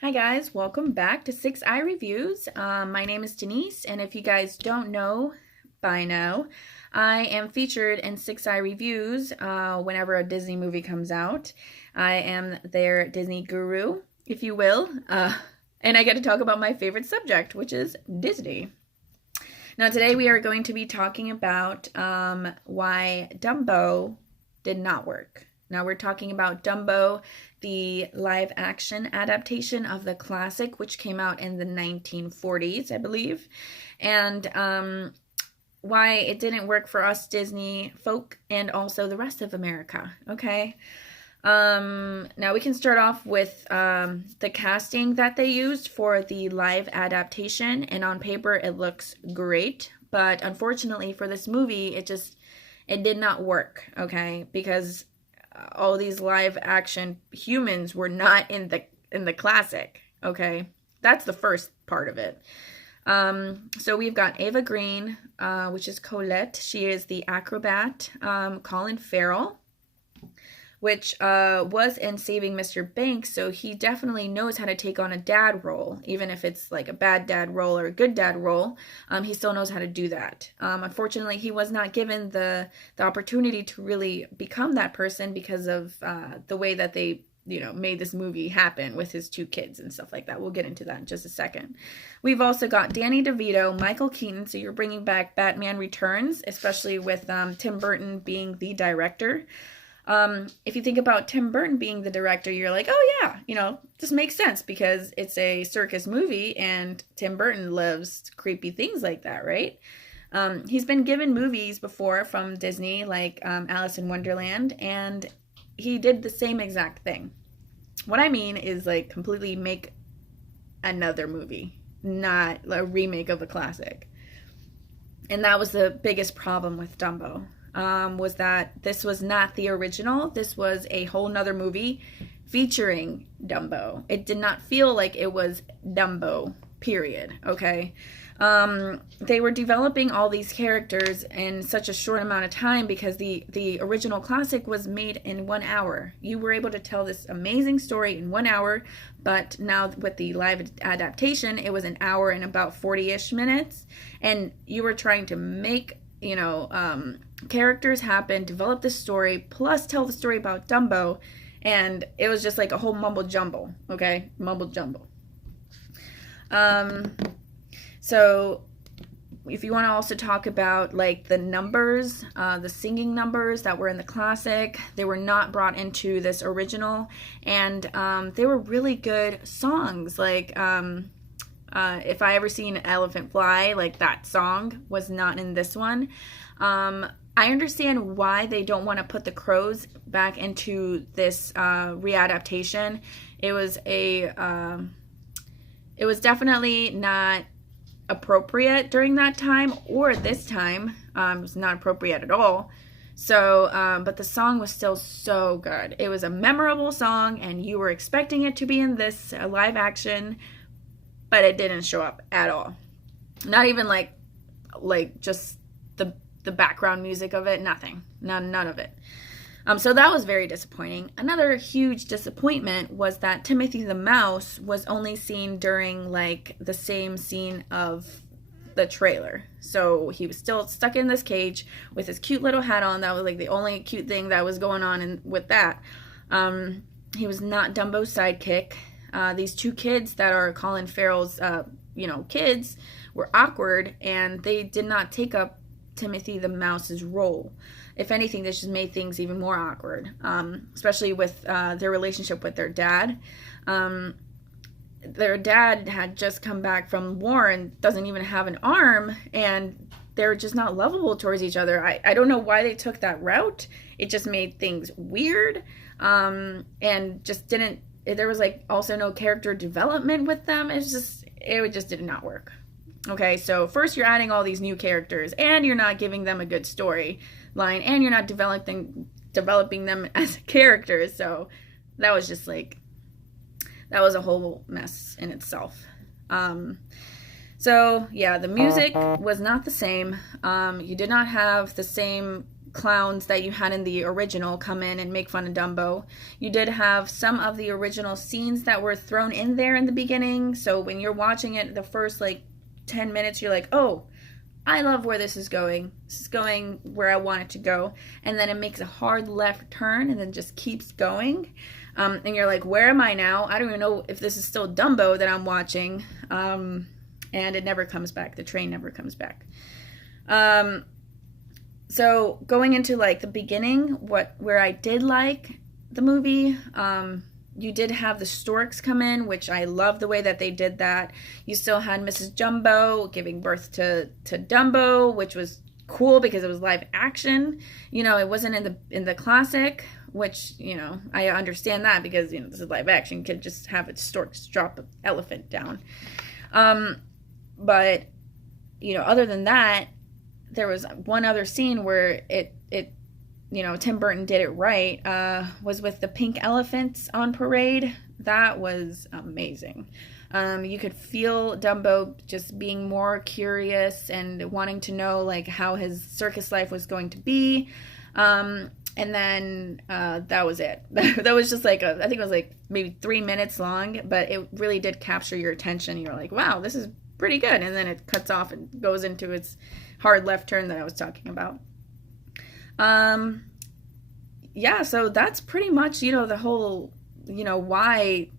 Hi guys, welcome back to 6 Eye Reviews. My name is Denise, and if you guys don't know by now, I am featured in 6 Eye Reviews whenever a Disney movie comes out. I am their Disney guru, if you will, and I get to talk about my favorite subject, which is Disney. Now today we are going to be talking about why Dumbo did not work. Now we're talking about Dumbo, the live action adaptation of the classic, which came out in the 1940s, I believe, and why it didn't work for us Disney folk and also the rest of America, okay? Now we can start off with the casting that they used for the live adaptation, and on paper it looks great, but unfortunately for this movie, it did not work, okay? Because all these live action humans were not in the classic, okay? That's the first part of it. So we've got Ava Green, which is Colette. She is the acrobat. Colin Farrell, which was in Saving Mr. Banks, so he definitely knows how to take on a dad role, even if it's like a bad dad role or a good dad role. He still knows how to do that. Unfortunately, he was not given the opportunity to really become that person because of the way that they made this movie happen with his two kids and stuff like that. We'll get into that in just a second. We've also got Danny DeVito, Michael Keaton, so you're bringing back Batman Returns, especially with Tim Burton being the director. If you think about Tim Burton being the director, you're like, oh yeah, this makes sense because it's a circus movie and Tim Burton loves creepy things like that, right? He's been given movies before from Disney, like Alice in Wonderland, and he did the same exact thing. What I mean is like completely make another movie, not a remake of a classic. And that was the biggest problem with Dumbo. Was that this was not the original. This was a whole nother movie featuring Dumbo. It did not feel like it was Dumbo, period, okay? They were developing all these characters in such a short amount of time because the original classic was made in 1 hour. You were able to tell this amazing story in 1 hour, but now with the live adaptation, it was an hour and about 40-ish minutes, and you were trying to make characters happen, develop the story, plus tell the story about Dumbo, and it was just like a whole mumble jumble, okay? Mumble jumble. So if you want to also talk about like the numbers, the singing numbers that were in the classic, they were not brought into this original, and they were really good songs, like If I Ever Seen an Elephant Fly, like that song was not in this one. I understand why they don't want to put the crows back into this readaptation. It was definitely not appropriate during that time or this time. It was not appropriate at all. So, but the song was still so good. It was a memorable song, and you were expecting it to be in this live action, but it didn't show up at all. Not even like just the background music of it, nothing. None of it. So that was very disappointing. Another huge disappointment was that Timothy the Mouse was only seen during like the same scene of the trailer. So he was still stuck in this cage with his cute little hat on. That was like the only cute thing that was going on with that. He was not Dumbo's sidekick. These two kids that are Colin Farrell's, kids were awkward, and they did not take up Timothy the Mouse's role. If anything, this just made things even more awkward, especially with their relationship with their dad. Their dad had just come back from war and doesn't even have an arm, and they're just not lovable towards each other. I don't know why they took that route. It just made things weird, and just didn't. There was like also no character development with them. It just did not work. Okay, so first you're adding all these new characters, and you're not giving them a good storyline, and you're not developing them as characters. So that was just like, that was a whole mess in itself. So yeah, the music was not the same. You did not have the same clowns that you had in the original come in and make fun of Dumbo. You did have some of the original scenes that were thrown in there in the beginning. So when you're watching it, the first like 10 minutes, you're like, oh, I love where this is going. This is going where I want it to go. And then it makes a hard left turn and then just keeps going. And you're like, where am I now? I don't even know if this is still Dumbo that I'm watching. And it never comes back. The train never comes back. So going into like the beginning, where I did like the movie, you did have the storks come in, which I love the way that they did that. You still had Mrs. Jumbo giving birth to Dumbo, which was cool because it was live action. You know, it wasn't in the classic, which, you know, I understand that because, you know, this is live action. You could just have it storks drop an elephant down. But, you know, other than that, there was one other scene where it you know, Tim Burton did it right, was with the pink elephants on parade. That was amazing. You could feel Dumbo just being more curious and wanting to know like how his circus life was going to be. And then that was it. That was just like, I think it was like maybe 3 minutes long, but it really did capture your attention. You're like, wow, this is pretty good. And then it cuts off and goes into its hard left turn that I was talking about. Yeah, so that's pretty much, you know, the whole, you know, why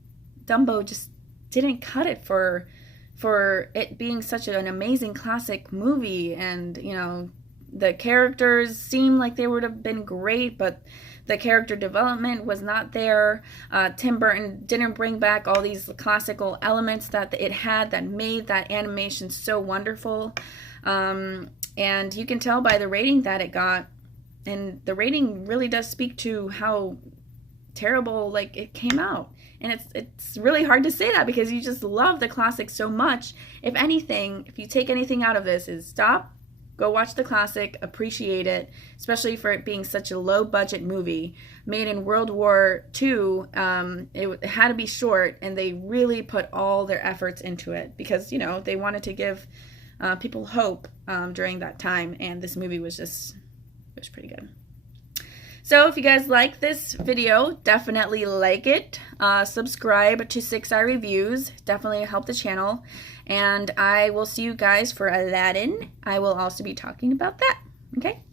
Dumbo just didn't cut it for it being such an amazing classic movie. And, you know, the characters seem like they would have been great, but the character development was not there. Tim Burton didn't bring back all these classical elements that it had that made that animation so wonderful. And you can tell by the rating that it got. And the rating really does speak to how terrible like it came out. And it's really hard to say that because you just love the classic so much. If anything, if you take anything out of this, is stop, go watch the classic, appreciate it, especially for it being such a low budget movie made in World War II. It had to be short, and they really put all their efforts into it because, you know, they wanted to give people hope during that time. And this movie was just, it was pretty good. So if you guys like this video, definitely like it. Subscribe to 6 Eye Reviews. Definitely help the channel. And I will see you guys for Aladdin. I will also be talking about that. Okay?